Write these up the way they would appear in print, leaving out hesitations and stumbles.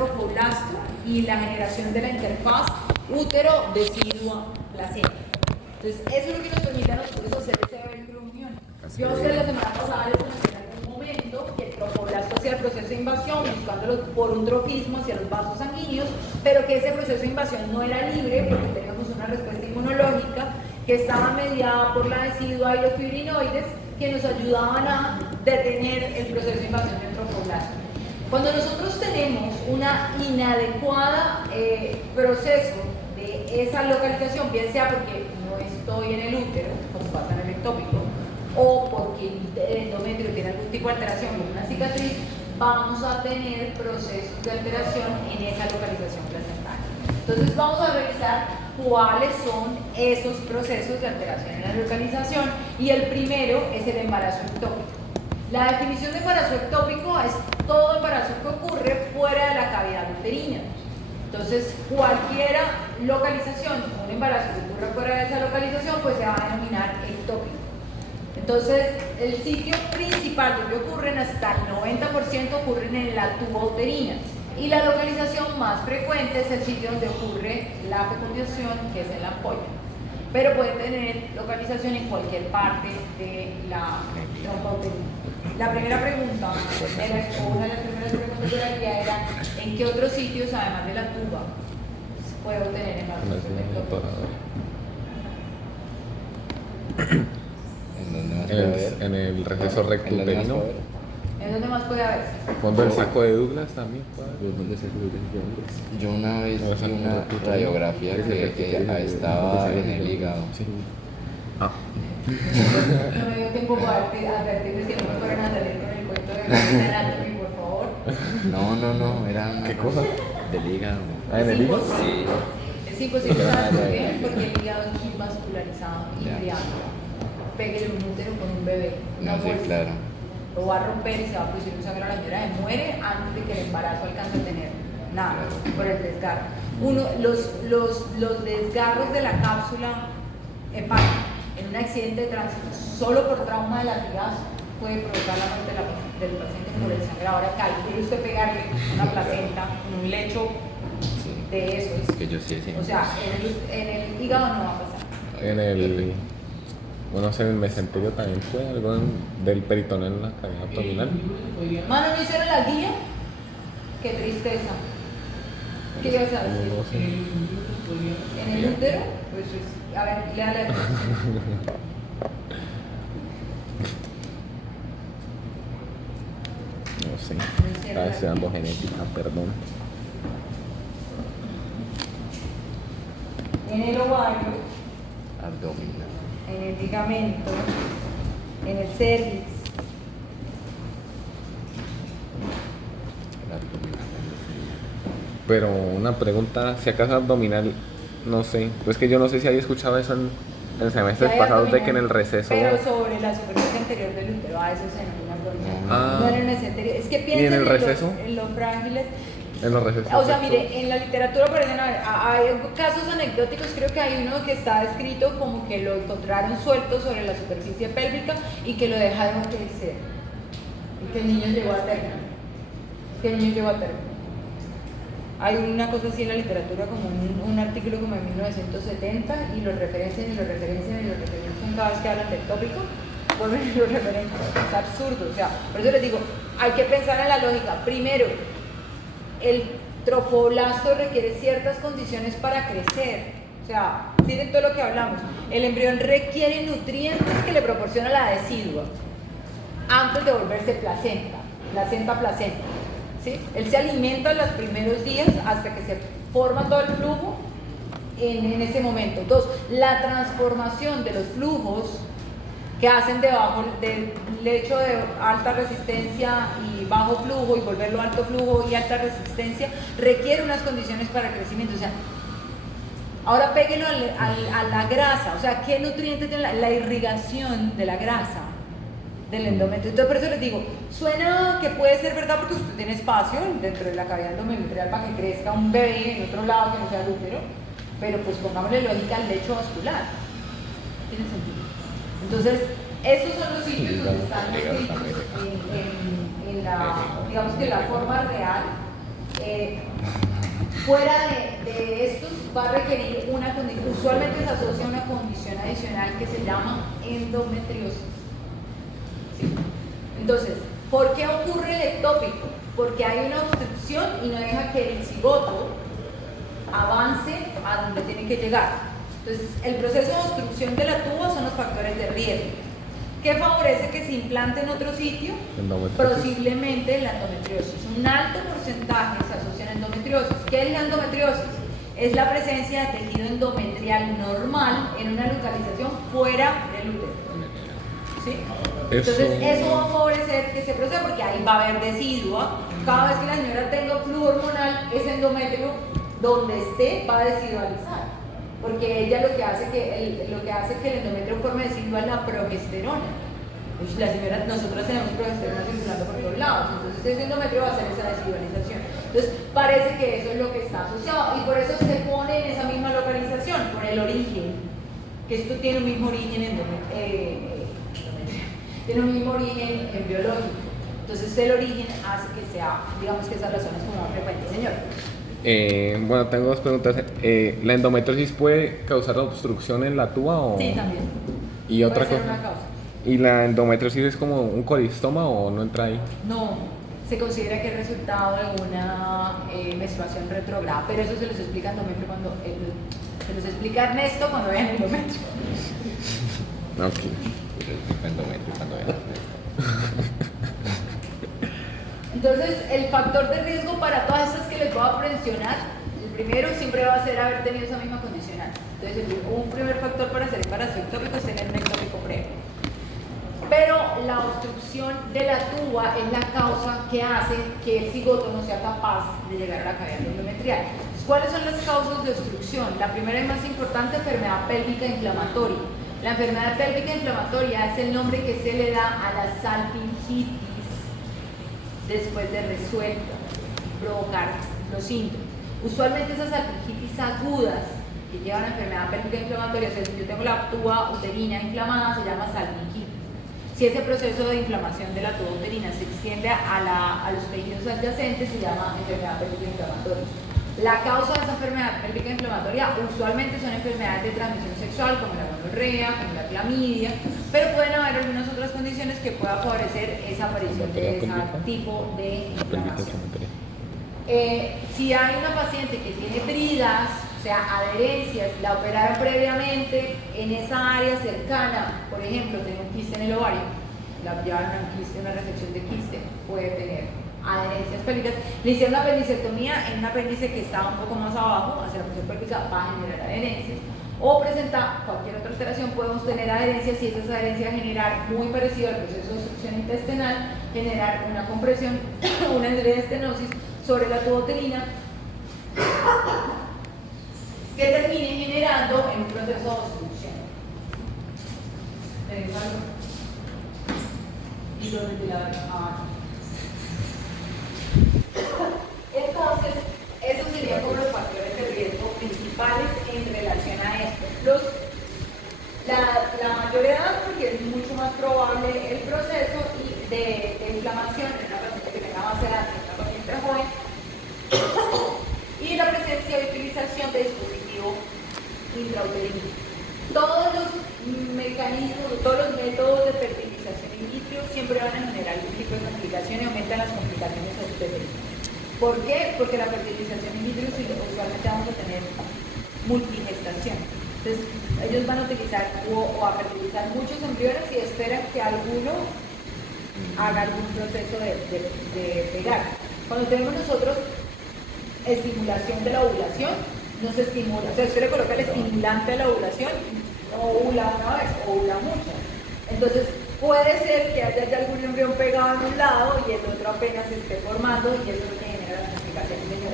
trofoblasto y la generación de la interfaz útero-decidua-placenta. Entonces, eso es lo que nos permite a nosotros hacer ese vehículo de unión. Yo a ustedes la semana pasada les comenté en algún momento que el trofoblasto hacía el proceso de invasión buscándolo por un trofismo hacia los vasos sanguíneos, pero que ese proceso de invasión no era libre porque teníamos una respuesta inmunológica que estaba mediada por la decidua y los fibrinoides que nos ayudaban a detener el proceso de invasión del trofoblasto. Cuando nosotros tenemos una inadecuada proceso de esa localización, bien sea porque no estoy en el útero, como pasa en el ectópico, o porque el endometrio tiene algún tipo de alteración como una cicatriz, vamos a tener procesos de alteración en esa localización placentaria. Entonces vamos a revisar cuáles son esos procesos de alteración en la localización, y el primero es el embarazo ectópico. La definición de embarazo ectópico es todo embarazo que ocurre fuera de la cavidad uterina. Entonces, cualquier localización, un embarazo que ocurra fuera de esa localización, pues se va a denominar ectópico. Entonces, el sitio principal donde ocurren, hasta el 90% ocurren en la tuba uterina. Y la localización más frecuente es el sitio donde ocurre la fecundación, que es en la ampolla. Pero puede tener localización en cualquier parte de la trompa uterina. La primera pregunta, una de las primeras preguntas de la guía era: ¿en qué otros sitios, además de la tuba, puede obtener embarazo ectópico? En el receso rectuterino. ¿En dónde más puede haber? Fondo del saco de Douglas también. Yo una vez vi una radiografía que estaba en el hígado. Sí. Ah. No me dio tiempo para advertirles que no me fueran a salir con el cuento de Grey's Anatomy, por favor. No, era una ¿Qué cosa? del hígado. ¿Ah, en el hígado? Sí. Es imposible, ¿sabes por qué? Porque el hígado es muy vascularizado y triángulo. Pégale un útero con un bebé. No, sí, bolsa. claro. Lo va a romper y se va a producir un sangrado. La señora se muere antes de que el embarazo alcance a tener nada, por el desgarro. Los desgarros de la cápsula hepática en un accidente de tránsito, solo por trauma de latigazo, puede provocar la muerte del paciente por el sangrado. Ahora, calcule usted pegarle una placenta en un lecho de eso. Que yo sí. O sea, en el hígado no va a pasar. En el. Bueno, en el mesenterio también fue algo del peritoneo en la cavidad abdominal. Mano, ¿no hicieron la guía? Qué tristeza. ¿Qué ibas a decir? No sé. ¿En el útero? Pues, a ver, léale. No sé. Estaba estudiando genética, perdón. En el ovario, Abdominal. en el ligamento, en el cervix. El abdominal. Pero una pregunta, si acaso abdominal, no sé. Pues que yo no sé si había escuchado eso en semestres Ya hay pasados, de abdominal, que en el receso. pero sobre la superficie anterior del útero, a eso se denomina abdominal. Ah. No en el mesenterio. Es que ¿Y en piensen el receso? en los frágiles. En los recesos. O sea, mire, en la literatura aparecen, hay casos anecdóticos, creo que hay uno que está escrito como que lo encontraron suelto sobre la superficie pélvica y que lo dejaron crecer. Y que el niño llegó a término. Hay una cosa así en la literatura, como un artículo como en 1970, y lo referencian cada vez que hablan del tópico, vuelven y lo referencian. Es absurdo, o sea, por eso les digo, hay que pensar en la lógica. Primero, el trofoblasto requiere ciertas condiciones para crecer. O sea, miren todo lo que hablamos. El embrión requiere nutrientes que le proporciona la decidua antes de volverse placenta. ¿Sí? Él se alimenta en los primeros días hasta que se forma todo el flujo en ese momento. Dos, la transformación de los flujos que hacen debajo del lecho de alta resistencia y bajo flujo y volverlo alto flujo y alta resistencia requiere unas condiciones para crecimiento. O sea, ahora péguelo a la grasa. O sea, ¿qué nutrientes tiene la irrigación de la grasa del endometrio? Entonces, por eso les digo, suena que puede ser verdad porque usted tiene espacio dentro de la cavidad endometrial para que crezca un bebé en otro lado que no sea el útero, pero pues pongámosle lógica al lecho vascular. ¿Tiene sentido? Entonces, esos son los sitios donde están descritos en la, digamos que la forma real fuera de estos va a requerir una condición, usualmente se asocia a una condición adicional que se llama endometriosis. ¿Sí? Entonces, ¿por qué ocurre el ectópico? Porque hay una obstrucción y no deja que el cigoto avance a donde tiene que llegar. Entonces, el proceso de obstrucción de la tuba son los factores de riesgo. ¿Qué favorece que se implante en otro sitio? Posiblemente la endometriosis. Un alto porcentaje se asocia a endometriosis. ¿Qué es la endometriosis? Es la presencia de tejido endometrial normal en una localización fuera del útero. ¿Sí? Entonces eso va a favorecer que se proceda porque ahí va a haber decidua. Cada vez que la señora tenga flujo hormonal, ese endometrio donde esté va a desidualizar. Porque ella lo que hace que el endometrio forme decidua es la progesterona. Pues la señora, nosotros tenemos progesterona circulando por todos lados, entonces ese endometrio va a hacer esa desidualización. Entonces parece que eso es lo que está asociado y por eso se pone en esa misma localización, por el origen, que esto tiene un mismo origen tiene un mismo origen biológico. Entonces el origen hace que sea, digamos que esa razón es como más frecuente, señor. Bueno, tengo dos preguntas. ¿La endometriosis puede causar obstrucción en la tuba o...? Sí, también. ¿Y otra puede ser cosa? una causa. ¿Y la endometriosis es como un colistoma o no entra ahí? No, se considera que es resultado de una menstruación retrógrada, pero eso se los explica endometrio cuando... se los explica Ernesto cuando vean endometrio. Ok. Endometrio cuando vean esto. Entonces, el factor de riesgo para todas estas que les voy a mencionar, el primero siempre va a ser haber tenido esa misma condicional. Entonces, un primer factor para hacer embarazo ectópico es tener un ectópico previo. Pero la obstrucción de la tuba es la causa que hace que el cigoto no sea capaz de llegar a la cavidad endometrial. ¿Cuáles son las causas de obstrucción? La primera y más importante, enfermedad pélvica inflamatoria. La enfermedad pélvica inflamatoria es el nombre que se le da a la salpingitis después de resuelta, provocar los síntomas. Usualmente esas salpingitis agudas que llevan a enfermedad pélvica inflamatoria, o sea, si yo tengo la tuba uterina inflamada, se llama salpingitis. Si ese proceso de inflamación de la tuba uterina se extiende a los tejidos adyacentes, se llama enfermedad pélvica inflamatoria. La causa de esa enfermedad pélvica inflamatoria usualmente son enfermedades de transmisión sexual como la gonorrea, como la clamidia, pero pueden haber algunas otras condiciones que puedan favorecer esa aparición de ese tipo de inflamación. Si hay una paciente que tiene bridas, o sea, adherencias, la operaron previamente en esa área cercana, por ejemplo, tenía un quiste en el ovario, la llevaron a un quiste, una resección de quiste, puede tener adherencias pélvicas. Le hicieron una apendicectomía en un apéndice que estaba un poco más abajo, hacia la presión pélvica, va a generar adherencias. O presenta cualquier otra alteración, podemos tener adherencias y esas adherencias generar, muy parecido al proceso de obstrucción intestinal, generar una compresión, una estenosis sobre la tuba uterina que termine generando en un proceso de obstrucción. ¿Tenemos algo? Y los ventiladores. Entonces, esos serían como los factores de riesgo principales en relación a esto. La mayor edad, porque es mucho más probable el proceso de inflamación en una paciente que tenga más edad, en una paciente joven, y la presencia y utilización de dispositivo intrauterino. Todos los mecanismos, todos los métodos de fertilización in vitro siempre van a generar algún tipo de complicación y aumentan las complicaciones obstétricas. ¿Por qué? Porque la fertilización in vitro usualmente vamos a tener multigestación. Entonces, ellos van a utilizar o a fertilizar muchos embriones y esperan que alguno haga algún proceso de pegar. Cuando tenemos nosotros estimulación de la ovulación, no se estimula, o sea, usted le coloca el estimulante de la ovulación, no ovula una vez, ovula muchas. Entonces, puede ser que haya algún embrión pegado en un lado y el otro apenas se esté formando y eso es lo que genera las complicaciones de la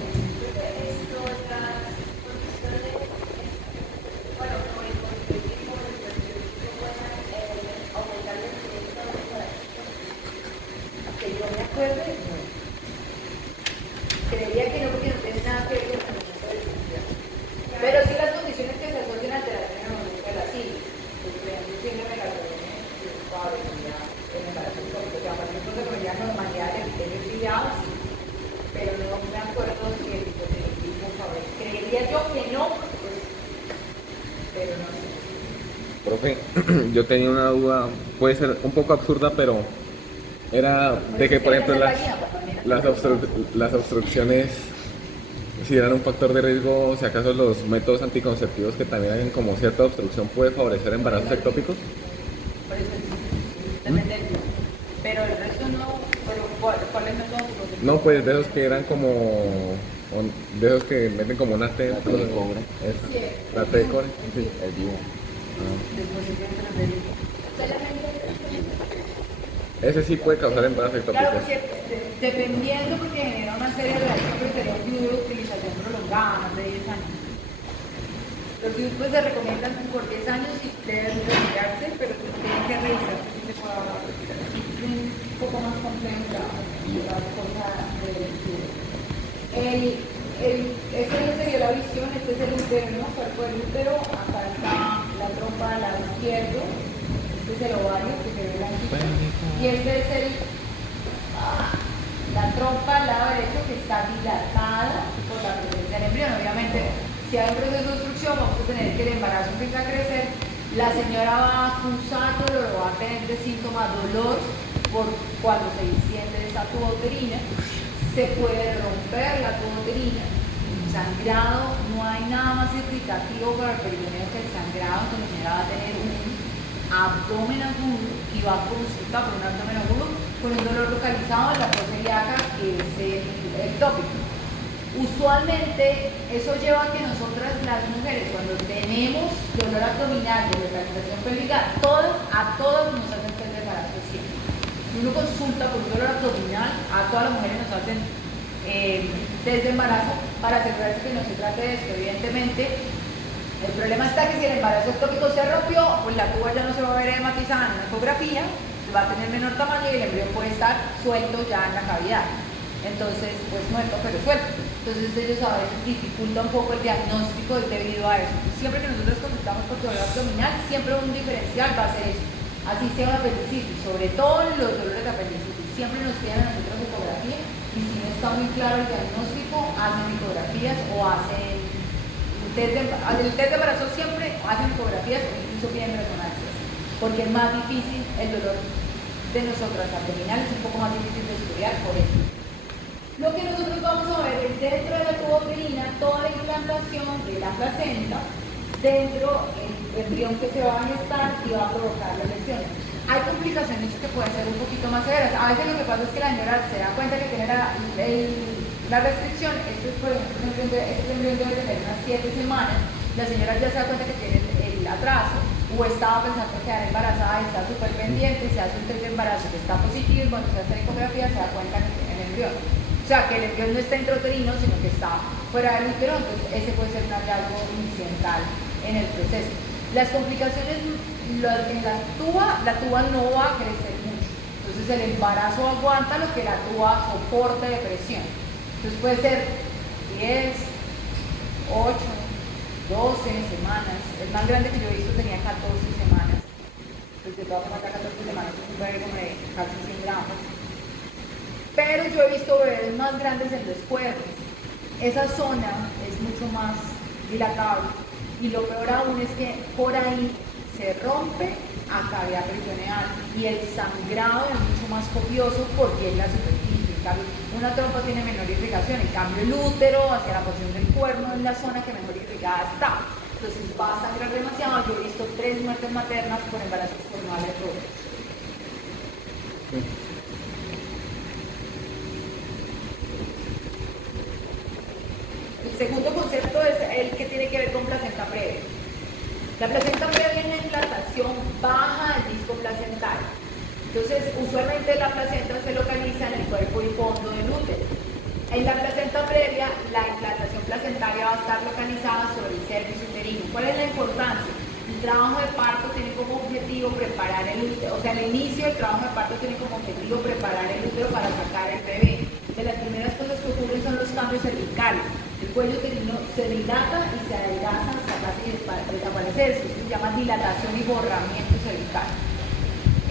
que yo me acuerde, no. Creería que no, porque no tiene nada que ver con el momento de disfunción. Pero sí las condiciones que se asocian a alteración en el momento de la psiquis. Por ejemplo, siempre me la tiene suave, en el embarazo, porque a partir de la normalidad del epitelio ciliado, sí. Pero si hay una alteración en el momento de la psiquis, sí. Entonces, ¿qué ocurre? Que profe, yo tenía una duda, puede ser un poco absurda, pero era de que, por ejemplo, las obstrucciones, si eran un factor de riesgo, si acaso los métodos anticonceptivos que también hagan como cierta obstrucción puede favorecer embarazos ectópicos. Por eso depende del tipo. Pero el resto no, pero ¿cuál es el método anticonceptivo? No, pues de esos que eran como, de esos que meten como una T, La T de cobre. La T de cobre, sí. El vivo. Dispositivos transferidos. Ese sí puede causar embarazos ectópicos. Claro, porque dependiendo, porque genera una serie de reacciones, pero sería un DIU de utilización prolongada, más de 10 años. Los DIU pues se recomiendan por 10 años y deben retirarse, pero se tienen que revisar si se puede hablar. Es un poco más complejo la cosa del DIU. Esa sería la visión, este es el útero, ¿no? Cuerpo del útero, acá está la trompa del lado izquierdo, este es el ovario que se ve blanquito, y este es la trompa del lado derecho que está dilatada por la presencia del embrión. Obviamente, si hay un proceso de obstrucción, vamos a tener que el embarazo empieza a crecer, la señora va acusándolo, va a tener de síntomas dolor por cuando se distiende esta tuba uterina. Se puede romper la tuba uterina, sangrado, no hay nada más irritativo para el peritoneo que el sangrado, entonces la señora va a tener un abdomen agudo y va a consultar por un abdomen agudo con un dolor localizado en la fosa ilíaca que es el ectópico. Usualmente eso lleva a que nosotras las mujeres cuando tenemos dolor abdominal de localización pélvica, a todas nos hacen test de embarazo siempre. Uno consulta por un dolor abdominal, a todas las mujeres nos hacen test de embarazo para asegurarse que no se trate de esto. Evidentemente, el problema está que si el embarazo ectópico se rompió, pues la tuba ya no se va a ver hematizada en una ecografía, va a tener menor tamaño y el embrión puede estar suelto ya en la cavidad. Entonces, pues muerto pero suelto. Entonces ellos a veces dificulta un poco el diagnóstico debido a eso. Siempre que nosotros consultamos por dolor abdominal, siempre un diferencial va a ser eso. Así sea una apendicitis, sobre todo los dolores de apendicitis, siempre nos piden a nosotros ecografía y si no está muy claro el diagnóstico, hacen ecografías o hacen el test de embarazo siempre hacen ecografías o incluso piden resonancias, porque es más difícil el dolor de nosotras abdominales, es un poco más difícil de estudiar por eso. Lo que nosotros vamos a ver es dentro de la tuba uterina toda la implantación de la placenta, dentro el embrión que se va a gestar y va a provocar la lesión. Hay complicaciones que pueden ser un poquito más severas. A veces lo que pasa es que la señora se da cuenta que tiene la restricción. Este embrión debe tener unas 7 semanas. La señora ya se da cuenta que tiene el atraso o estaba pensando quedar embarazada y está súper pendiente y se hace un test de embarazo que está positivo y cuando se hace la ecografía se da cuenta que tiene el embrión. O sea, que el embrión no está intrauterino, sino que está fuera del útero, entonces ese puede ser un hallazgo incidental en el proceso. Las complicaciones en la tuba no va a crecer mucho, entonces el embarazo aguanta lo que la tuba soporta de presión. Entonces puede ser 10, 8, 12 semanas. El más grande que yo he visto tenía 14 semanas. Pues de todas formas, 14 semanas es un bebé como de casi 100 gramos. Pero yo he visto bebés más grandes en los cuerpos. Esa zona es mucho más dilatable. Y lo peor aún es que por ahí se rompe a cavidad peritoneal y el sangrado es mucho más copioso porque es la superficie. En cambio, una trompa tiene menor irrigación, en cambio el útero hacia la porción del cuerno es la zona que mejor irrigada está. Entonces va a sangrar demasiado. Yo he visto 3 muertes maternas por embarazos cuernales rotos. El segundo concepto es el que tiene que ver con placenta previa. La placenta previa es la implantación baja del disco placentario. Entonces, usualmente la placenta se localiza en el cuerpo y fondo del útero. En la placenta previa, la implantación placentaria va a estar localizada sobre el cervix uterino. ¿Cuál es la importancia? El trabajo de parto tiene como objetivo preparar el útero, o sea, el inicio del trabajo de parto tiene como objetivo preparar el útero para sacar el bebé. De las primeras cosas que ocurren son los cambios cervicales. El cuello uterino se dilata y se adelgaza hasta casi desaparecer. Esto se llama dilatación y borramiento cervical.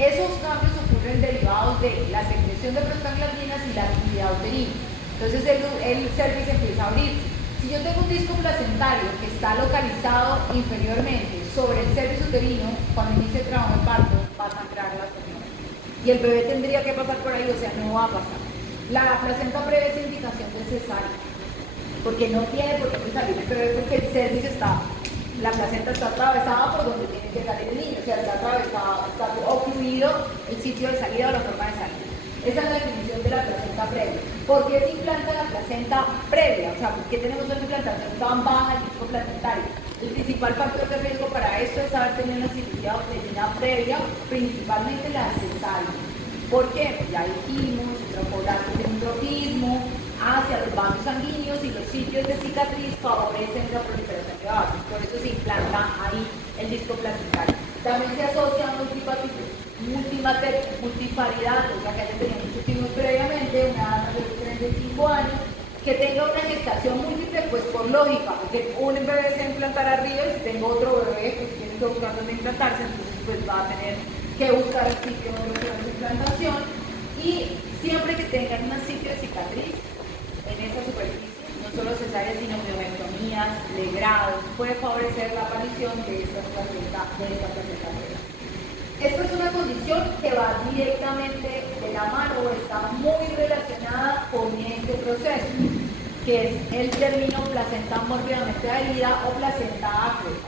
Esos cambios ocurren derivados de la secreción de prostaglandinas y la actividad uterina. Entonces el cervix empieza a abrirse. Si yo tengo un disco placentario que está localizado inferiormente sobre el cervix uterino, cuando inicie el trabajo de parto, va a sangrar la torsión. Y el bebé tendría que pasar por ahí, o sea, no va a pasar. La placenta previa es indicación de cesárea, porque no tiene por qué salir el bebé, porque el cervix la placenta está atravesada por donde tiene que salir el niño, o sea, está atravesada, está ocluido el sitio de salida o la forma de salida. Esa es la definición de la placenta previa. ¿Por qué se implanta la placenta previa? O sea, ¿por qué tenemos una implantación tan baja del disco placentario? El principal factor de riesgo para esto es haber tenido una cirugía uterina previa, principalmente la cesárea. ¿Por qué? Pues ya dijimos, el trofoblasto tiene un trofismo hacia los vasos sanguíneos y los sitios de cicatriz favorecen la proliferación de vasos. Por eso se implanta ahí el disco placentario. También se asocia a multiparidad, o sea que haya tenido muchos hijos previamente, una edad de 35 años, que tenga una gestación múltiple, pues por lógica, porque un bebé se implantará arriba y si tengo otro bebé, pues tiene que buscar dónde implantarse, entonces pues va a tener que buscar el sitio donde se hace implantación, y siempre que tengan un sitio de cicatriz en esa superficie, no solo cesáreas sino miomectomías, legrados, puede favorecer la aparición de esta placenta previa. Esta es una condición que va directamente de la mano o está muy relacionada con este proceso, que es el término placenta mórbidamente adherida o placenta acreta.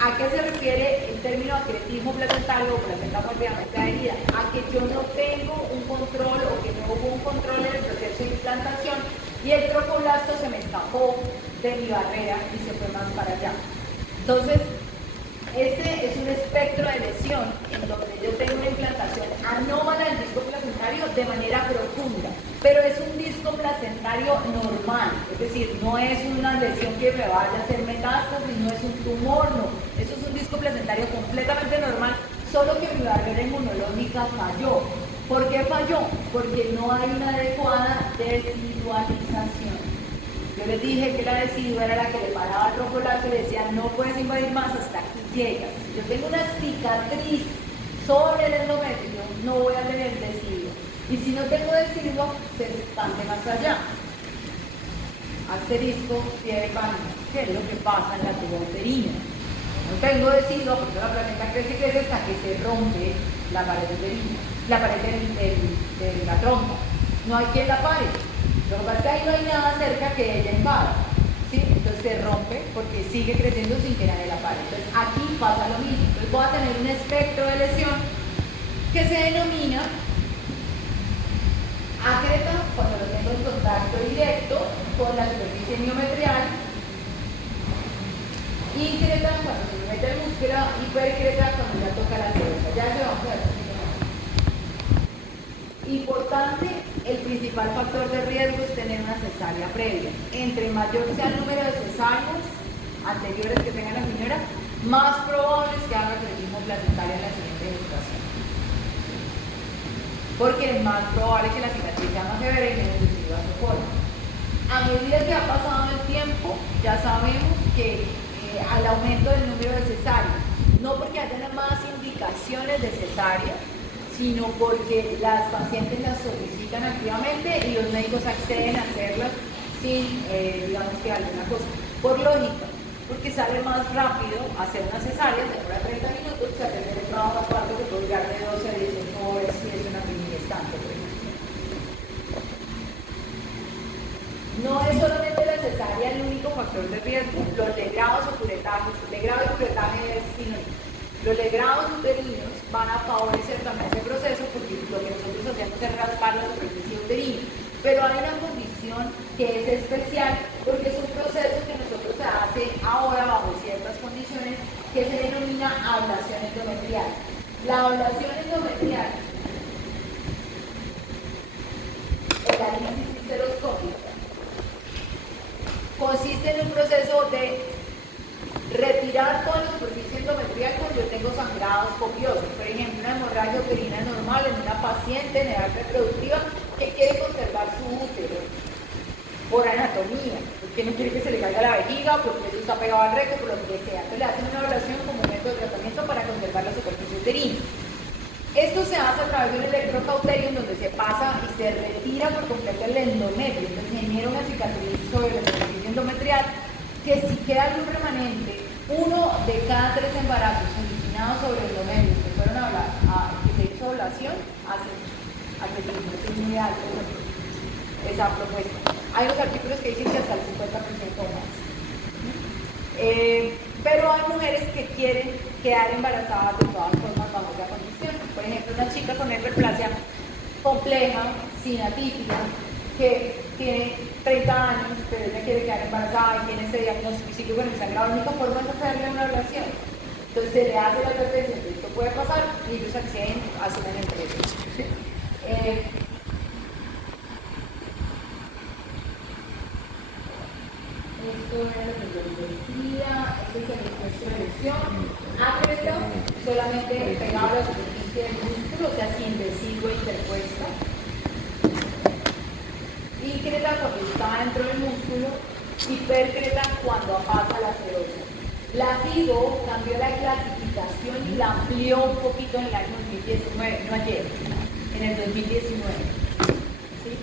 ¿A qué se refiere el término acretismo placentario o placenta mórbidamente adherida? A que yo no tengo un control o que no hubo un control en el proceso de implantación y el trofoblasto se me escapó de mi barrera y se fue más para allá. Entonces, este es un espectro de lesión en donde yo tengo una implantación anómala del disco placentario de manera profunda, pero es un disco placentario normal, es decir, no es una lesión que me vaya a hacer metástasis, no es un tumor, no, eso es un disco placentario completamente normal, solo que mi barrera inmunológica falló. ¿Por qué falló? Porque no hay una adecuada desidualización. Yo les dije que la decidua era la que le paraba el trofoblasto y le decía no puedes invadir más hasta aquí llegas. Yo tengo una cicatriz sobre el endometrio, no voy a tener deciduo. Y si no tengo deciduo, se expande más allá. Asterisco, pie de página. ¿Qué es lo que pasa en la tuba uterina? No tengo deciduo porque la placenta crece y crece hasta que se rompe la pared uterina, la pared de la trompa. No hay quien la pare. Lo que pasa es que ahí no hay nada cerca que ella invada, ¿sí? Entonces se rompe porque sigue creciendo sin que nadie la pare. Entonces aquí pasa lo mismo. Entonces voy a tener un espectro de lesión que se denomina acreta cuando lo tengo en contacto directo con la superficie miometrial, increta cuando se me mete el músculo y percreta cuando ya toca la célula. Ya se va a ver. Importante, el principal factor de riesgo es tener una cesárea previa. Entre mayor sea el número de cesáreas anteriores que tenga la señora, más probable es que haga acretismo placentario en la siguiente gestación. Porque es más probable que la cicatriz sea más severa y menos decisiva su forma. A medida que ha pasado el tiempo, ya sabemos que al aumento del número de cesáreas, no porque haya más indicaciones de cesárea, sino porque las pacientes las solicitan activamente y los médicos acceden a hacerlas sin, digamos que alguna cosa, por lógica, porque sale más rápido hacer una cesárea, demora 30 minutos, que atender el trabajo de parto que puede durar de 12 a 18 horas si es una primigestante, por ejemplo. No es solamente la cesárea el único factor de riesgo, los legrados o curetajes, legrado y curetaje es sinónimo. Los legrados uterinos van a favorecer también ese proceso porque lo que nosotros hacemos es raspar la superficie uterina. Pero hay una condición que es especial porque es un proceso que nosotros se hace ahora bajo ciertas condiciones que se denomina ablación endometrial. La ablación endometrial es la lisis histeroscópica. Consiste en un proceso de retirar toda la superficie endometrial cuando yo tengo sangrados copiosos. Por ejemplo, una hemorragia uterina normal en una paciente en edad reproductiva que quiere conservar su útero por anatomía, porque no quiere que se le caiga la vejiga, porque eso está pegado al recto, por lo que sea. Entonces le hacen una ablación como método de tratamiento para conservar la superficie uterina. Esto se hace a través de un electrocauterio en donde se pasa y se retira por completo el endometrio. Entonces se genera una cicatriz sobre la superficie endometrial que si queda algún remanente 1 de cada 3 embarazos originados sobre endovenios que fueron que se hizo ovulación hace crecimiento. Es muy alto esa propuesta. Hay unos artículos que dicen que hasta el 50% o más. Pero hay mujeres que quieren quedar embarazadas de todas formas bajo la condición. Por ejemplo, una chica con hiperplasia compleja, sin atípica, que tiene 30 años, pero ella quiere quedar embarazada y tiene ese diagnóstico y sigue con el sangrado. La única forma es hacerle una relación. Entonces se le hace la advertencia que esto puede pasar y ellos acceden, asumen el riesgo. ¿Sí? Esto era lo que yo decía, este es el esfuerzo de elección. Acreto, solamente pegado a la superficie del músculo, o sea, sin residuo interpuesta. Increta cuando está dentro del músculo, hipercreta cuando pasa la serosa. La FIGO cambió la clasificación y la amplió un poquito en el año 2019, no ayer, en el 2019. ¿Sí?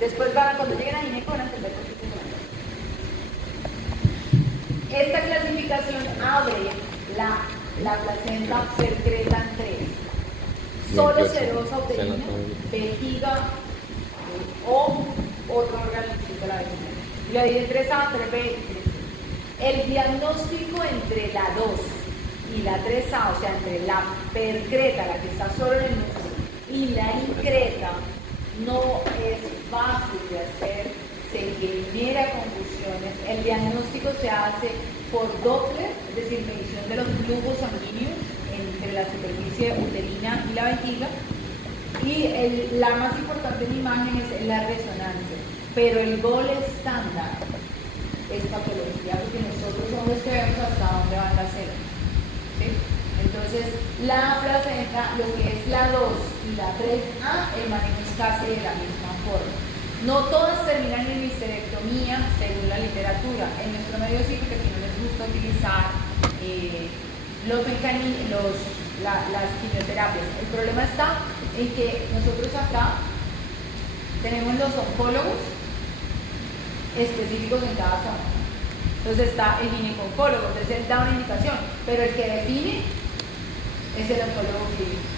Después cuando lleguen a gineco van a entender por qué se llama. Esta clasificación abre la placenta percreta en 3. Solo serosa uterina, vejiga o otro órgano distinto a la vejiga. Y lo divide en 3A, 3B y 3C. El diagnóstico entre la 2 y la 3A, o sea, entre la percreta, la que está solo en el músculo, y la increta, no es fácil de hacer, se genera confusiones. El diagnóstico se hace por Doppler, es decir, medición de los flujos sanguíneos entre la superficie uterina y la vejiga. Y la más importante en la imagen es la resonancia, pero el gol estándar es patología, porque nosotros somos los que vemos hasta dónde van las células. ¿Sí? Entonces, la placenta, lo que es la 2 y la 3A, el manejo es casi de la misma forma. No todas terminan en histerectomía según la literatura. En nuestro medio sí, porque aquí no les gusta utilizar las quimioterapias. El problema está en que nosotros acá tenemos los oncólogos específicos en cada zona. Entonces está el ginecólogo, entonces él da una indicación, pero el que define es el oncólogo clínico. O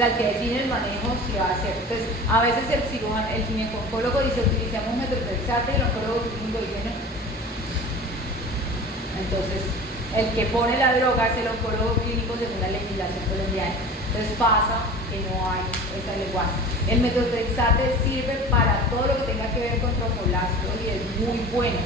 sea, el que define el manejo si va a hacer. Entonces, a veces el cirujano, el ginecólogo dice utilicemos metotrexate y el oncólogo clínico dice no. Entonces, el que pone la droga es el oncólogo clínico según la legislación colombiana. Entonces pasa que no hay esa lenguaje. El metotrexate sirve para todo lo que tenga que ver con trofoblastio y es muy bueno.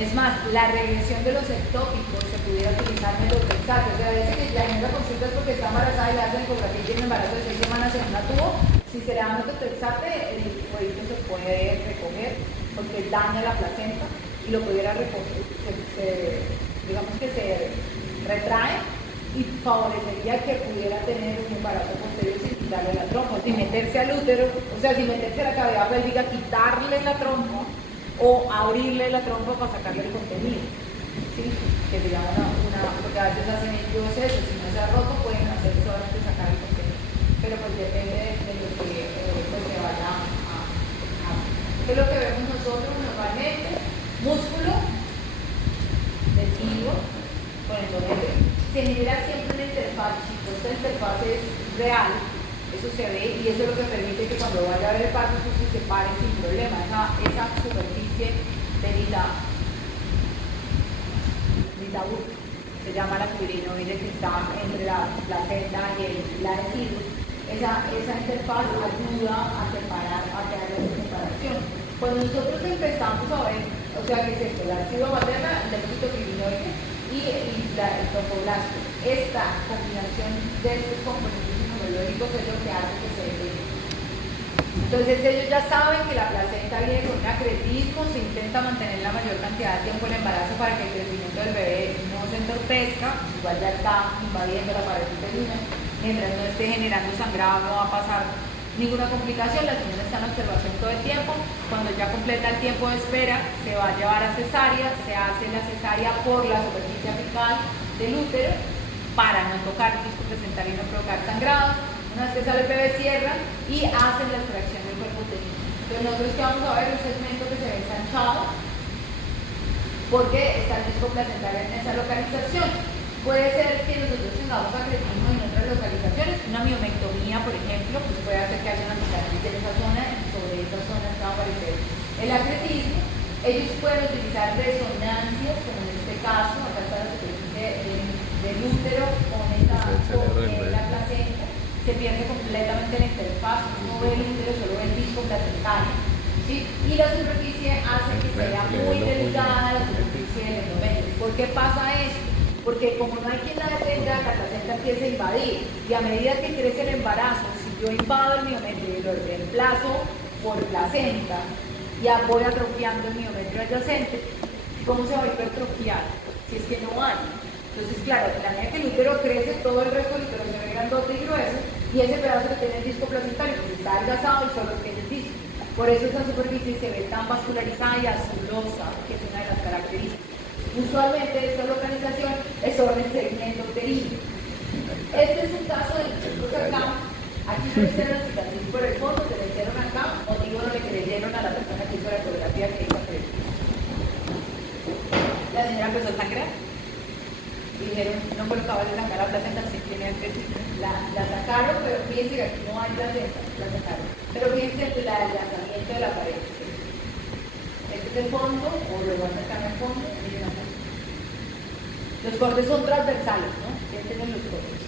Es más, la regresión de los ectópicos se pudiera utilizar metotrexate. O sea, a veces que la gente consulta es porque está embarazada y le hacen ecografía y tiene un embarazo de 6 semanas en una tubo. Si se le da metotrexate, el huevito se puede recoger porque daña la placenta y lo pudiera recoger, digamos que se retrae y favorecería que pudiera tener un embarazo posterior sin quitarle la trompa, sin meterse al útero, o sea, sin meterse a la cavidad pélvica, quitarle la trompa o abrirle la trompa para sacarle el contenido. ¿Sí? Que digamos porque a veces hacen el proceso, si no se ha roto pueden hacer solamente sacar el contenido, pero pues depende de lo que pues, se vaya a hacer. ¿Qué es lo que vemos nosotros normalmente? Músculo, deciduo, con endometrio. Se genera siempre una interfaz, chicos. Esta interfaz es real, eso se ve y eso es lo que permite que cuando vaya a haber el parto se separe sin problema. Esa superficie de Litabú se llama la fibrinoide que está entre la placenta y la deciduo. Esa interfaz ayuda a separar, a crear esa separación. Cuando nosotros empezamos a ver, o sea, que es esto, la deciduo materna, el depósito fibrinoide y el trofoblastio. Esta combinación de estos componentes inmunológicos es lo que hace que se detenga. Entonces ellos ya saben que la placenta viene con un acretismo, se intenta mantener la mayor cantidad de tiempo el embarazo para que el crecimiento del bebé no se entorpezca, igual ya está invadiendo la pared uterina, mientras no esté generando sangrado no va a pasar ninguna complicación, la señora está en observación todo el tiempo. Cuando ya completa el tiempo de espera, se va a llevar a cesárea, se hace la cesárea por la superficie apical del útero para no tocar el disco placental y no provocar sangrado. Una vez que sale el bebé, cierran y hacen la extracción del cuerpo uterino. Entonces nosotros que vamos a ver un segmento que se ve ensanchado, porque está el disco placentario en esa localización. Puede ser que nosotros tengamos acretismo en otras localizaciones, una miomectomía, por ejemplo, pues puede hacer que haya una cicatriz en esa zona, y sobre esa zona va a aparecer el acretismo. Ellos pueden utilizar resonancias, como en este caso, acá está la superficie del útero con la placenta, se pierde completamente la interfaz, no ve el útero, solo ve el disco placentario, ¿sí? Y la superficie hace que sea muy delgada la superficie del endometrio. ¿Por qué pasa esto? Porque como no hay quien la detenga, la placenta empieza a invadir, y a medida que crece el embarazo, si yo invado el miometrio y lo reemplazo por placenta, ya voy atrofiando el miometrio adyacente. ¿Cómo se va a hipertrofiar? Si es que no hay. Entonces, claro, en la medida que el útero crece, todo el resto del útero se ve grandote y grueso, y ese pedazo que tiene el disco placentario pues está adelgazado y solo tiene el disco. Por eso esa superficie se ve tan vascularizada y azulosa, que es una de las características. Usualmente esta localización es sobre el segmento uterino. Este es un caso de nosotros acá. Aquí se le hicieron la cicatriz por el fondo, se le hicieron acá, motivo no le creyeron a la persona que hizo la ecografía que hizo acá. La señora empezó a sangrar. Dijeron, no colocaba de sacar la placenta, simplemente la sacaron, pero fíjense que aquí no hay placenta, la sacaron. Pero fíjense el lanzamiento de la pared. Este es el fondo, o luego acercan el fondo, miren acá. Los cortes son transversales, ¿no? ¿Qué tienen los cortes?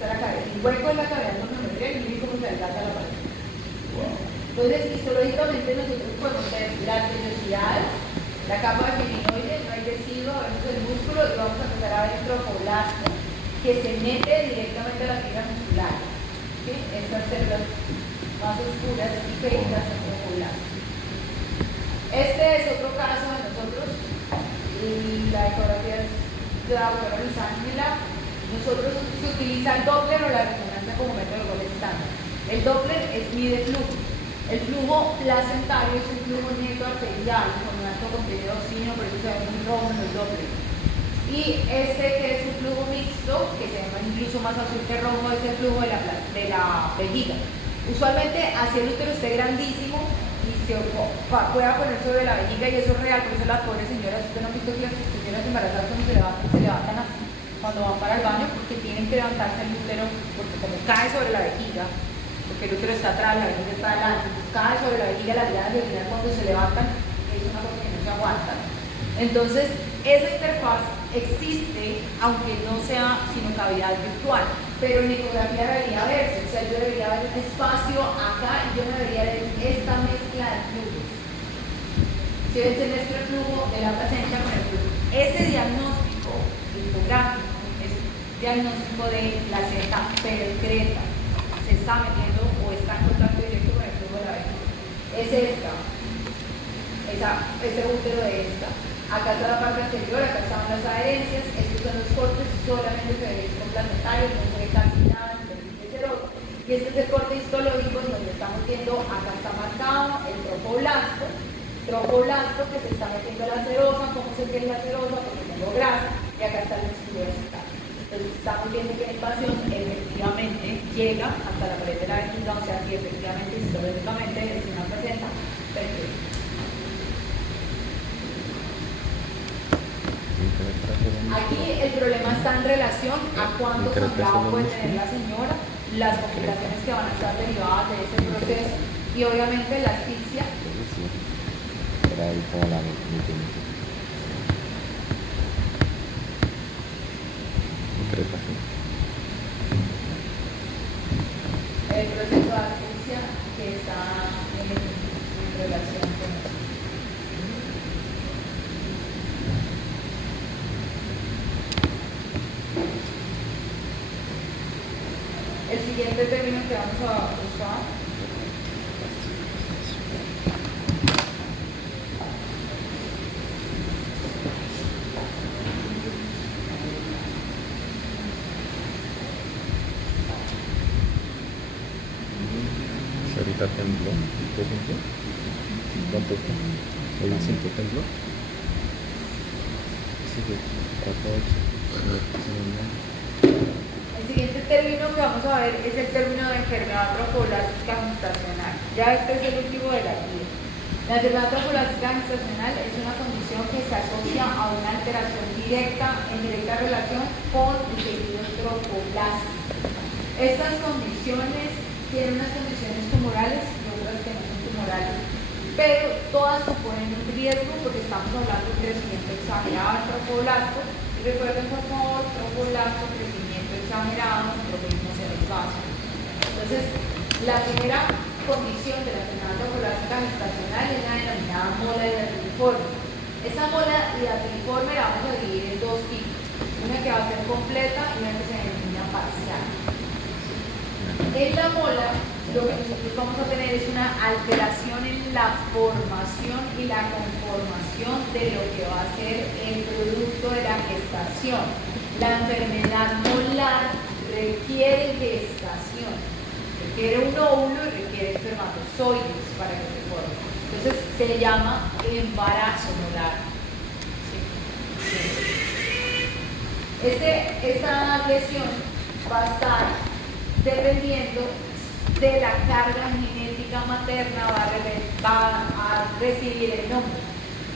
El hueco es la cavidad endometrial y miren cómo se adelgaza la pared. Wow. Entonces, histológicamente nosotros podemos ver las vellosidades, la capa de fibrinoide, no hay residuo, vemos el músculo y vamos a empezar a ver el trofoblasto que se mete directamente a la fibra muscular. ¿Sí? Estas células más oscuras y feitas en trofoblasto. Este es otro caso de nosotros, y la ecografía es de la doctora Luis Ángela. Nosotros se utiliza el Doppler o la resonancia como método de gol estándar. El Doppler mide flujo. El flujo placentario es un flujo neto arterial con un alto contenido de oxígeno, por eso se ve muy rojo en el Doppler. Y este que es un flujo mixto, que se llama incluso más azul que rojo, es el flujo de la vejiga. Usualmente hacia el útero esté grandísimo y se pueda poner sobre la vejiga, y eso es real, por eso las pobres señoras, usted no ha visto que las señoras embarazadas cuando se levantan así, cuando van para el baño, porque tienen que levantarse el útero, porque como cae sobre la vejiga, porque el útero está atrás, la vejiga está adelante, entonces cae sobre la vejiga, las ganas de orinar cuando se levantan, es una cosa que no se aguanta. Entonces, esa interfaz existe, aunque no sea sino cavidad virtual, pero en ecografía debería verse, o sea, yo debería ver un espacio acá y yo me debería ver esta mezcla de flujos. Si ven, se mezcla el flujo de la placenta con el flujo. Ese diagnóstico ecográfico es diagnóstico de placenta percreta. Se está metiendo o está en contacto directo con el flujo de la vejiga. Es ese útero de esta. Acá está la parte anterior, acá estaban las adherencias, estos son los cortes, solamente se ve con placentarios, no se ve casi nada, y este es el corte histológico donde estamos viendo, acá está marcado el trofoblasto que se está metiendo a la serosa. ¿Cómo se ve la serosa? Porque tengo grasa, y acá está el músculo vesical. Entonces estamos viendo que la invasión efectivamente llega hasta la pared de la vejiga, o sea que efectivamente histológicamente es una placenta perfecta. Aquí el problema está en relación a cuánto sangrado puede tener la señora, las complicaciones que van a estar derivadas de ese proceso y obviamente la asfixia. El proceso de asfixia que está en relación con eso. El siguiente término que vamos a usar ahorita tembló, ¿qué tembló? ¿Cuánto fue? ¿Hoy 5 tembló? Sí, 4, 8. El siguiente término que vamos a ver es el término de enfermedad trofoblástica gestacional. Ya este es el último de la guía. La enfermedad trofoblástica gestacional es una condición que se asocia alteración en directa relación con el tejido tropoblástico. Estas condiciones tienen unas condiciones tumorales y otras que no son tumorales, pero todas suponen un riesgo porque estamos hablando de crecimiento exagerado del tropoblasto. Y recuerden, por favor, tropoblasto, crecimiento exagerado, tropismo en el vaso. Entonces, la primera condición de la enfermedad trofoblástica gestacional es la denominada mola hidatiliforme. Esa mola hidatiliforme la vamos a dividir en dos tipos, una que va a ser completa y una que se denomina parcial. En la mola, lo que nosotros vamos a tener es una alteración en la formación y la conformación de lo que va a ser el producto de la gestación. La enfermedad molar requiere gestación, requiere un óvulo y requiere espermatozoides para que se forme. Entonces se llama embarazo molar. Esa lesión va a estar dependiendo de la carga genética materna, va a recibir el nombre.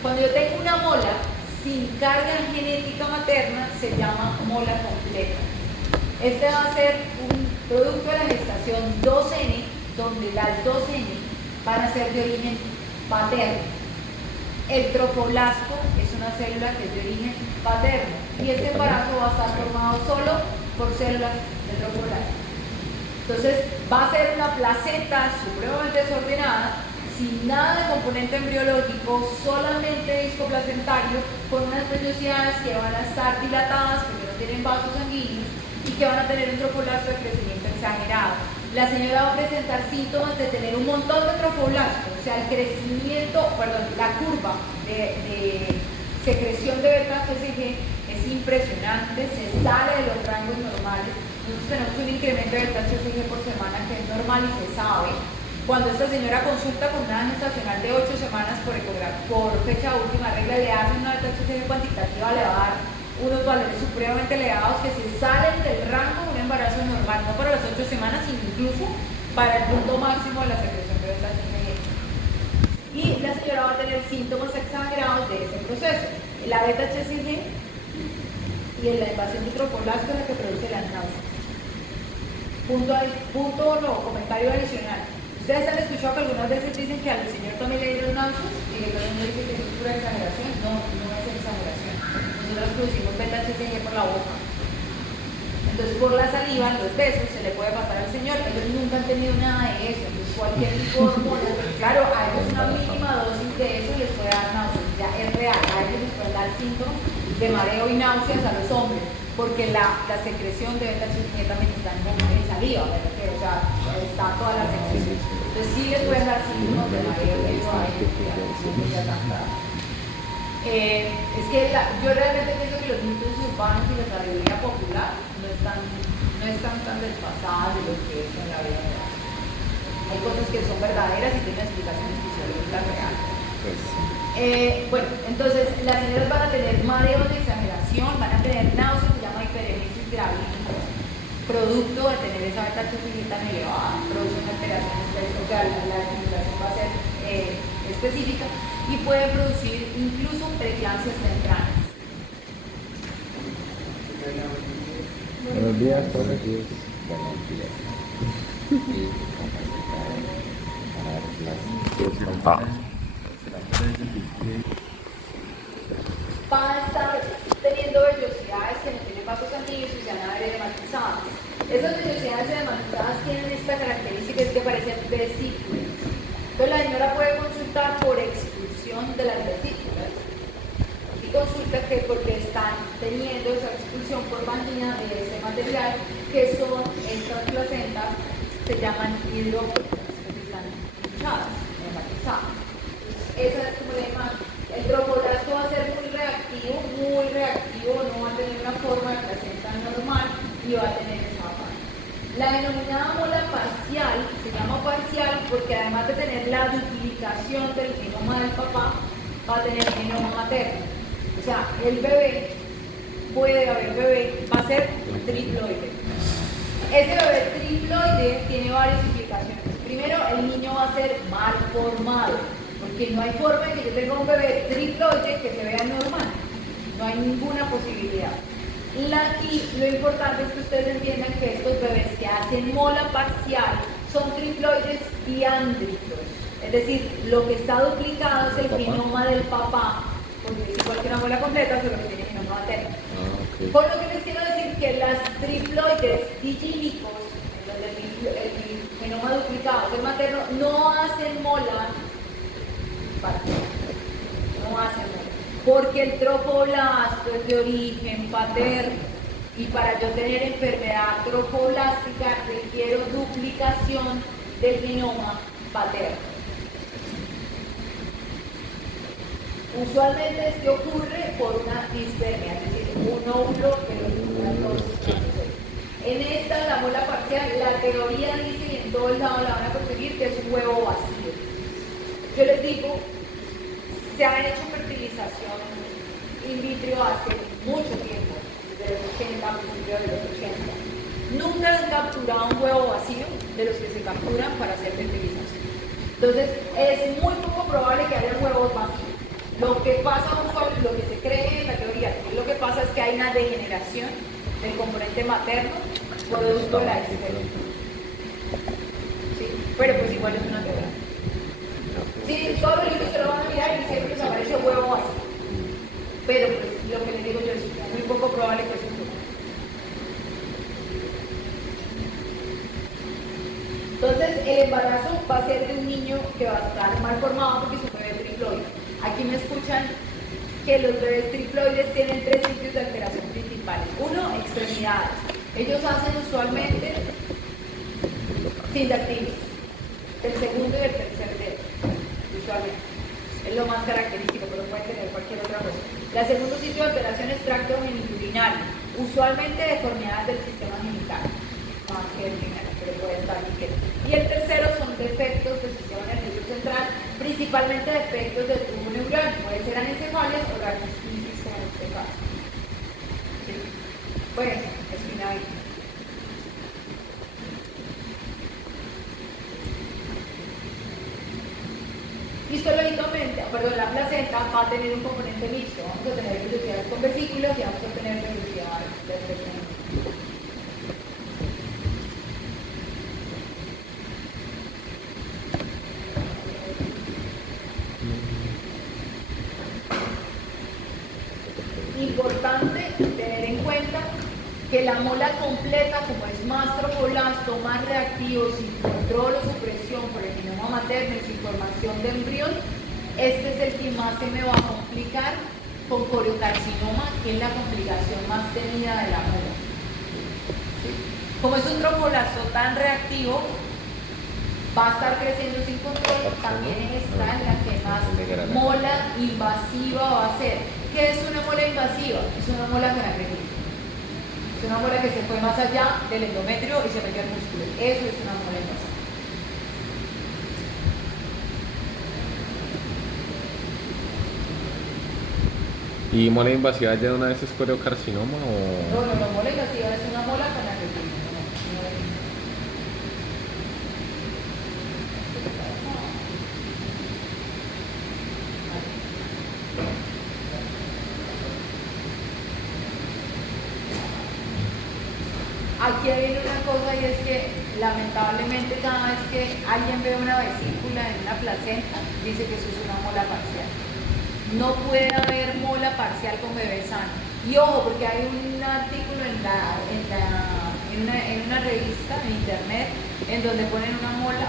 Cuando yo tengo una mola sin carga genética materna, se llama mola completa. Este va a ser un producto de la gestación 2N, donde las 2N van a ser de origen paterno. El tropoblasto es una célula que es de origen paterno y este embarazo va a estar formado solo por células de tropoblasto. Entonces va a ser una placenta supremamente desordenada, sin nada de componente embriológico, solamente disco placentario, con unas vellosidades que van a estar dilatadas porque no tienen vasos sanguíneos y que van a tener un tropoblasto de crecimiento exagerado. La señora va a presentar síntomas de tener un montón de tropoblastos, o sea, el crecimiento, la curva de secreción de beta-HCG es impresionante, se sale de los rangos normales. Nosotros tenemos un incremento de beta-HCG por semana que es normal y se sabe. Cuando esta señora consulta con una gestacional de 8 semanas por fecha última regla, le hacen una beta-HCG cuantitativa, le va a dar unos valores supremamente elevados que se salen del rango de un embarazo normal, no para las 8 semanas, sino incluso para el punto máximo de la secreción de beta-HCG. Y la señora va a tener síntomas exagerados de ese proceso. La beta-HCG y la invasión de tropoblasto es la que produce las náuseas. Comentario adicional. Ustedes han escuchado que algunas veces dicen que al señor también le dieron náuseas y que todo el mundo dice que es pura exageración. No, no es exageración. Nosotros producimos beta-HCG por la boca. Entonces, por la saliva, en los besos, se le puede pasar al señor. Ellos nunca han tenido nada de eso. Entonces, cualquier tipo de hormona, claro, a ellos una mínima dosis de eso les puede dar náuseas. Ya es real. A ellos les puede dar síntomas de mareo y náuseas a los hombres, porque la secreción de beta-HCG también está en saliva, o sea, está toda la secreción. Entonces sí les pueden dar síntomas de mareo y eso a ellos. Es que yo realmente pienso que los mitos urbanos y la sabiduría popular no están tan desfasadas de lo que es en la vida real. Hay cosas que son verdaderas y tienen explicaciones fisiológicas reales. Bueno, entonces las señoras van a tener mareos de exageración, van a tener náuseas, se llama hiperemesis gravídica, producto de tener esa beta-HCG tan elevada, produce una alteración, o sea, la estimulación va a ser específica y puede producir incluso preeclampsias tempranas. Buenos días, buenos días. Buenos días. Y capacitar para Van a estar teniendo vellosidades que no tienen vasos sanguíneos y se van a ver edematizadas. Esas vellosidades edematizadas tienen esta característica, es que parecen vesículas. Entonces la señora puede consultar por expulsión de las vesículas y consulta que porque están teniendo esa expulsión por vagina de ese material, que son estas placentas, se llaman hidrópitas, que están hinchadas, edematizadas. Esa es como la imagen. El tropoblasto va a ser muy reactivo, no va a tener una forma de placenta normal y va a tener esa parte. La denominada mola parcial se llama parcial porque además de tener la duplicación del genoma del papá, va a tener genoma materno. O sea, el bebé, va a ser triploide. Ese bebé triploide tiene varias implicaciones. Primero, el niño va a ser mal formado, porque no hay forma de que yo tenga un bebé triploide que se vea normal. No hay posibilidad. Y lo importante es que ustedes entiendan que estos bebés que hacen mola parcial son triploides diándricos, es decir, lo que está duplicado es el genoma del papá, porque es igual que una mola completa, solo que tiene genoma materno. Okay. Por lo que les quiero decir que las triploides digílicos, donde el genoma duplicado es el materno, no hacen mola parcial, no hacen mola, porque el trofoblasto es de origen paterno. Y para yo tener enfermedad trofoblástica requiero duplicación del genoma paterno. Usualmente esto ocurre por una dispermia, es decir, un óvulo que lo dos. En esta, la mola parcial, la teoría dice, y en todo el lado la van a conseguir, que es un huevo vacío. Yo les digo, se han hecho fertilización in vitro hace mucho tiempo, desde los 80, principios de los 80. Nunca han capturado un huevo vacío de los que se capturan para hacer fertilización. Entonces, es muy poco probable que haya huevos vacíos. Lo que pasa, lo que se cree en la teoría, lo que pasa es que hay una degeneración del componente materno producto de la dispermia. ¿Sí? Pero pues igual es una teoría. Sí, todos los libros se lo van a mirar y siempre les aparece huevo vacío. Pero pues lo que les digo yo es muy poco probable que eso ocurra. Entonces, el embarazo va a ser de un niño que va a estar mal formado porque es un bebé triploide. Aquí me escuchan que los bebés triploides tienen 3 sitios de alteración principales. Uno, extremidades. Ellos hacen usualmente sindactilis. El segundo y el tercer dedo, usualmente. Es lo más característico, pero puede tener cualquier otra cosa. El segundo sitio de alteración es tracto genitudinario. Usualmente deformidades del sistema genital. Más que el genital, pero puede estar ligero. Y el tercero son defectos del sistema nervioso central, principalmente defectos del tubo neural, puede ser anencefalias o raquitistis como en este caso. ¿Sí? Bueno, espina bífida. Histológicamente, la placenta va a tener un componente mixto. Vamos a tener velocidades con vesículas y vamos a tener velocidades de crecimiento. Importante tener en cuenta que la mola completa, como es más trofoblasto, más reactivo, sin control o supresión por el genoma materno y sin formación de embrión, este es el que más se me va a complicar con coriocarcinoma, que es la complicación más temida de la mola. ¿Sí? Como es un trofoblasto tan reactivo, va a estar creciendo sin control, también está en la que más mola invasiva va a ser. ¿Qué es una mola invasiva? Es una mola con agresión. Es una mola que se fue más allá del endometrio y se metió al músculo. Eso es una mola invasiva. ¿Y mola invasiva ya de una vez es coriocarcinoma o...? No, mola invasiva es una mola con agresión. Aquí hay una cosa y es que lamentablemente cada vez que alguien ve una vesícula en una placenta, dice que eso es una mola parcial. No puede haber mola parcial con bebé sano. Y ojo, porque hay un artículo en una revista, en internet, en donde ponen una mola,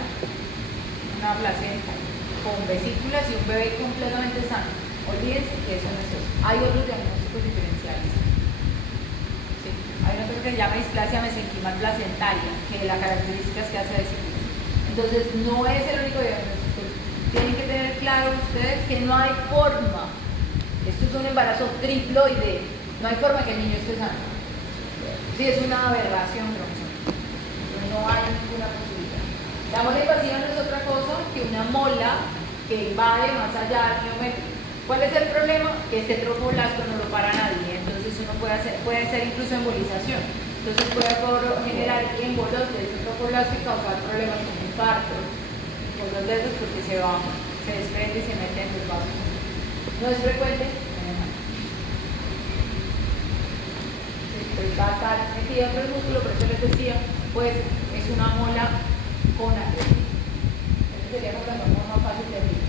una placenta, con vesículas y un bebé completamente sano. Olvídense que eso no es eso. Hay otros diagnósticos diferenciales. Hay una cosa que se llama displasia mesenquimal placentaria, que la característica es que hace vesícula. Entonces, no es el único diagnóstico. Tienen que tener claro ustedes que no hay forma. Esto es un embarazo triploide. No hay forma que el niño esté sano. Sí, es una aberración cromosómica. No hay ninguna posibilidad. La mola invasiva no es otra cosa que una mola que invade más allá del miometrio. ¿Cuál es el problema? Que este trofoblasto no lo para nadie, entonces uno puede ser incluso embolización. Entonces puede generar embolos de ese trofoblasto y causar problemas como infartos, con los dedos porque se desprende y se mete en los vasos. ¿No es frecuente? actividad del músculo, por eso les decía, pues es una mola con atletismo. Eso sería como la forma más fácil de decir.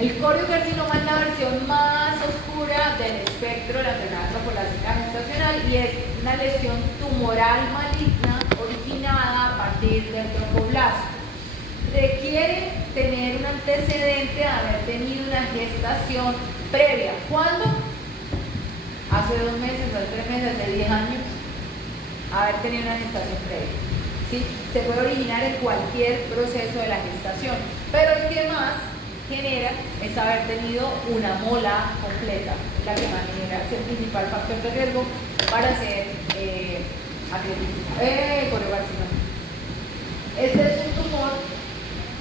El coriocarcinoma es la versión más oscura del espectro de la enfermedad trofoblástica gestacional y es una lesión tumoral maligna originada a partir del trofoblasto. Requiere tener un antecedente de haber tenido una gestación previa. ¿Cuándo? Hace 2 meses, hace 3 meses, hace 10 años, haber tenido una gestación previa. ¿Sí? Se puede originar en cualquier proceso de la gestación, pero el que más genera es haber tenido una mola completa, la que más genera, es el principal factor de riesgo para hacer coriocarcinoma. Este es un tumor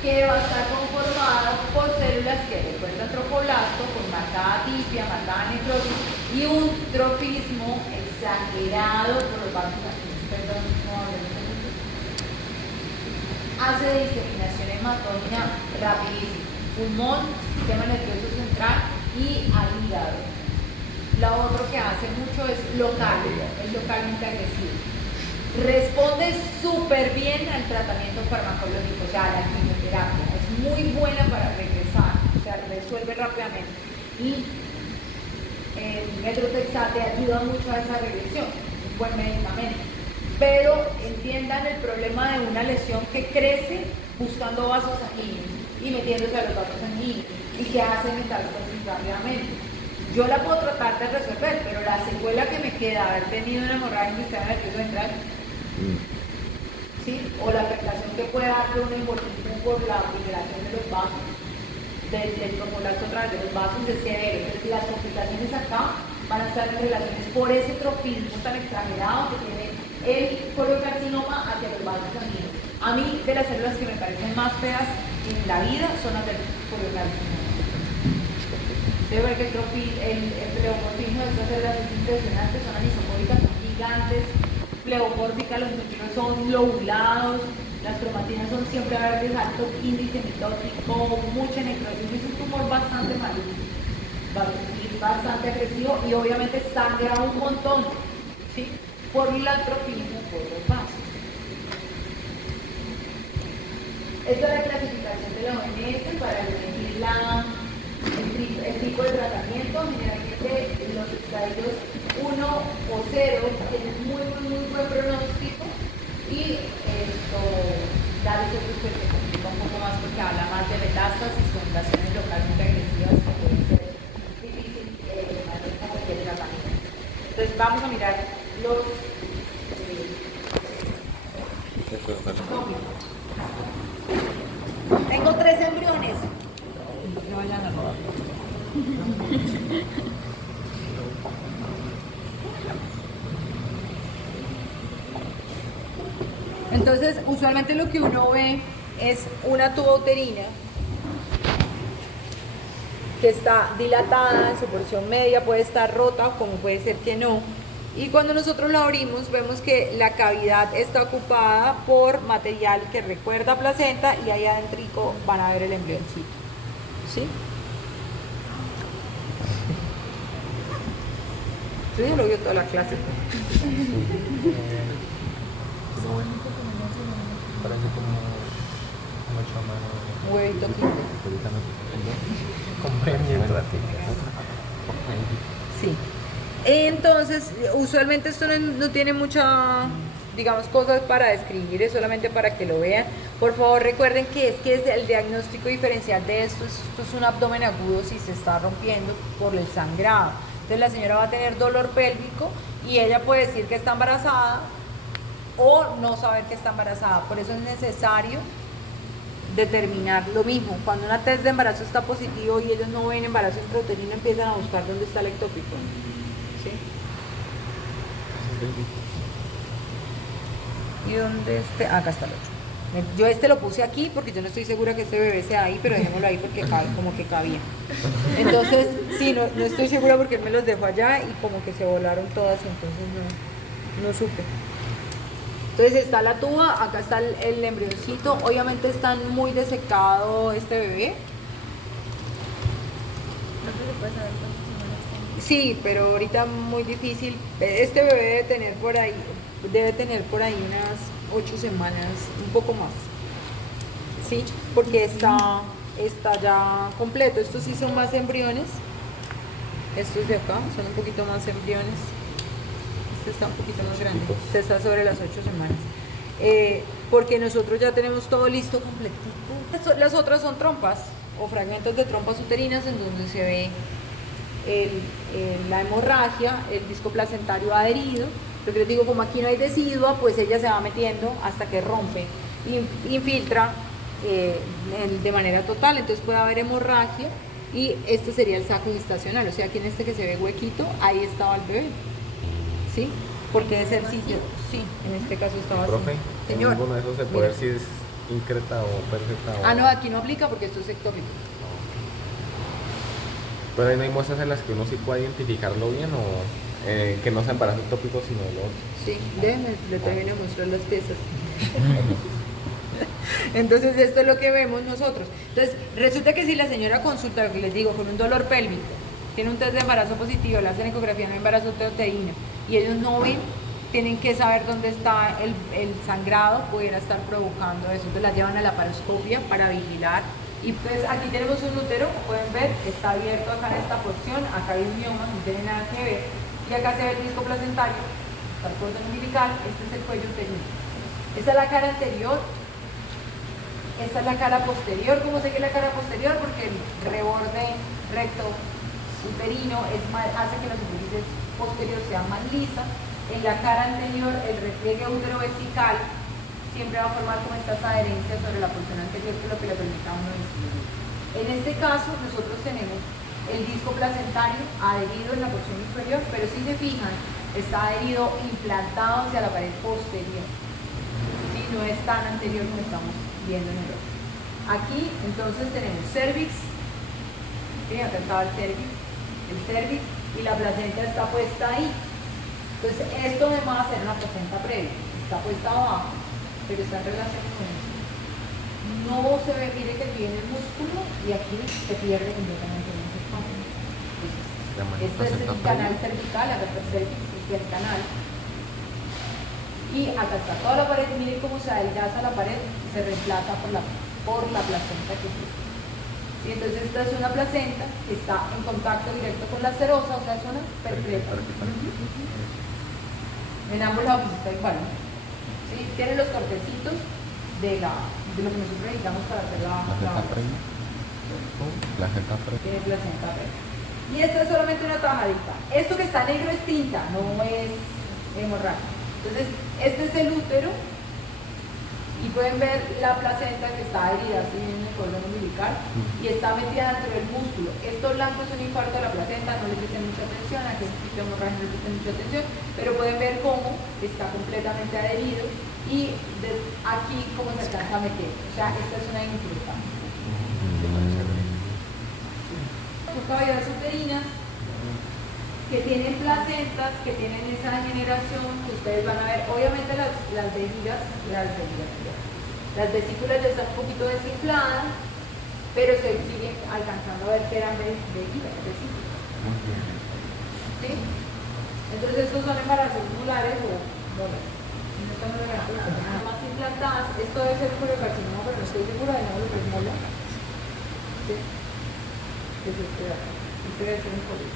que va a estar conformado por células que recuerdan trofoblasto, con marcada atifia, marcada necrosis y un trofismo exagerado por los vasos sanguíneos. Perdón, no hablemos de eso. Hace diseminación hematógena rapidísima. Pulmón, sistema nervioso central y al hígado. Lo otro que hace mucho es local, es localmente agresivo. Responde súper bien al tratamiento farmacológico, o sea, a la quimioterapia. Es muy buena para regresar, o sea, resuelve rápidamente. Y el metrotexate ayuda mucho a esa regresión, un buen medicamento. Pero entiendan el problema de una lesión que crece buscando vasos sanguíneos y metiéndose a los vasos sanguíneos y que hace metástasis rápidamente. Yo la puedo tratar de resolver, pero la secuela que me queda haber tenido una hemorragia en el sistema nervioso central, ¿sí? O la afectación que puede dar de una embolismo por la migración de los vasos, del trofoblasto a través de los vasos del cerebro. Entonces, las complicaciones acá van a estar en relaciones por ese trofismo tan exagerado que tiene el coriocarcinoma hacia los vasos sanguíneos. A mí, de las células que me parecen más feas en la vida son las del coriocarcinoma. Debe ver que el pleomorfismo de estas células es impresionante, son anisomórficas, son gigantes, pleomórficas, los neutrinos son lobulados, las cromatinas son siempre verdes, alto índice mitótico, mucha necrosis, es un tumor bastante maligno, bastante agresivo y obviamente sangra un montón, ¿sí? Por la atrofismo por los vasos. Esta es la clasificación de la OMS para elegir el tipo de tratamiento. Generalmente los estadios 1 o 0 tienen muy buen pronóstico y esto da otros que se complica un poco más porque habla más de metástasis con lesiones localmente agresivas que pueden ser difícil hacer con cualquier tratamiento. Entonces vamos a mirar los tengo 3 embriones. No vayan a robar. Entonces, usualmente lo que uno ve es una tuba uterina que está dilatada en su porción media, puede estar rota como puede ser que no. Y cuando nosotros la abrimos vemos que la cavidad está ocupada por material que recuerda placenta y ahí adentro van a ver el embrioncito. ¿Sí? Yo ya lo vio toda la clase. Parece como chamán. Huevito quinto. Compré mientras. Sí. Entonces, usualmente esto no tiene mucha, digamos, cosas para describir, es solamente para que lo vean. Por favor, recuerden que es el diagnóstico diferencial de esto es un abdomen agudo si se está rompiendo por el sangrado. Entonces la señora va a tener dolor pélvico y ella puede decir que está embarazada o no saber que está embarazada. Por eso es necesario determinar lo mismo. Cuando una test de embarazo está positivo y ellos no ven embarazo intrauterino, empiezan a buscar dónde está el ectópico. ¿Sí? ¿Y dónde acá está el otro? Yo lo puse aquí porque yo no estoy segura que este bebé sea ahí, pero dejémoslo ahí porque como que cabía. Entonces, sí, no estoy segura porque él me los dejó allá y como que se volaron todas, entonces no supe. Entonces está la tuba, acá está el embrioncito. Obviamente está muy desecado este bebé. Sí, pero ahorita muy difícil. Este bebé debe tener por ahí, debe tener por ahí unas 8 semanas, un poco más. ¿Sí? Porque está ya completo. Estos sí son más embriones. Estos de acá son un poquito más embriones. Este está un poquito más grande. Este está sobre las 8 semanas. Porque nosotros ya tenemos todo listo completito. Las otras son trompas o fragmentos de trompas uterinas en donde se ve la hemorragia, el disco placentario adherido. Lo que les digo, como aquí no hay decidua, pues ella se va metiendo hasta que rompe y infiltra de manera total, entonces puede haber hemorragia y este sería el saco gestacional, o sea, aquí en este que se ve huequito, ahí estaba el bebé, ¿sí? Porque es el sitio, sí, en este caso estaba así. Profe, Señor, ninguno de esos se puede ver si es increta o perfecta. Ah, no, aquí no aplica porque esto es ectópico. Pero ahí no hay muestras en las que uno sí pueda identificarlo bien o que no sea embarazo ectópico sino el otro. Sí, déjenme, le termino de mostrar las piezas. Entonces esto es lo que vemos nosotros. Entonces resulta que si la señora consulta, lo que les digo, con un dolor pélvico, tiene un test de embarazo positivo, le hacen ecografía, no hay embarazo uterino y ellos no ven, tienen que saber dónde está el sangrado, pudiera estar provocando eso. Entonces la llevan a la paroscopia para vigilar. Y pues aquí tenemos un útero, pueden ver, está abierto acá en esta porción, acá hay un mioma, no tiene nada que ver. Y acá se ve el disco placentario, está el cordón umbilical, este es el cuello uterino. Esta es la cara anterior, esta es la cara posterior. ¿Cómo sé que es la cara posterior? Porque el reborde recto uterino hace que la superficie posterior sea más lisa. En la cara anterior, el repliegue útero-vesical siempre va a formar como estas adherencias sobre la porción anterior, que es lo que le permite a uno distinguir. En este caso, nosotros tenemos el disco placentario adherido en la porción inferior, pero si se fijan, está adherido implantado hacia la pared posterior. ¿Sí? No es tan anterior como estamos viendo en el otro. Aquí, entonces, tenemos cervix. ¿Sí? Acá estaba el cervix y la placenta está puesta ahí. Entonces, esto me va a hacer una placenta previa. Está puesta abajo, pero está en relación con esto. No se ve, mire que viene el músculo y aquí se pierde completamente el espacio. Este es el canal cervical, acá está el cervix, este es el canal. Y acá está toda la pared, miren cómo se adelgaza la pared y se reemplaza por la placenta que es esta. ¿Sí? Entonces esta es una placenta que está en contacto directo con la serosa, o sea, es una perpetua. En ambos lados está igual, ¿no? ¿Sí? Tiene los cortecitos de lo que nosotros necesitamos para hacer la placenta previa. Tiene placenta previa. Y esta es solamente una tajadita. Esto que está negro es tinta, no es hemorragia. Entonces, este es el útero y pueden ver la placenta que está adherida así en el cordón umbilical y está metida dentro del músculo. Esto blanco es un infarto de la placenta, no le presten mucha atención, aquí es un hemorragia, no le presten mucha atención, pero pueden ver cómo está completamente adherido y aquí cómo se alcanza a meter. O sea, esta es una incrusta. Son cavidades uterinas que tienen placentas, que tienen esa degeneración que ustedes van a ver. Obviamente las vesículas ya están un poquito desinfladas, pero se siguen alcanzando a ver que eran vesículas. ¿Sí? Entonces estos son embarazos molares o molas. No están más implantadas. Esto debe ser coriocarcinoma, pero no estoy segura de nada lo que es mola. ¿Sí? Es este debe ser un corio.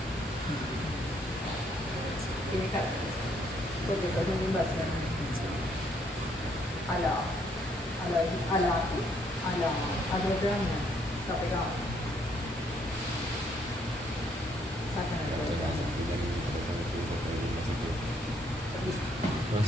Tiene carácter, porque está haciendo invasión a la otra, está pegado.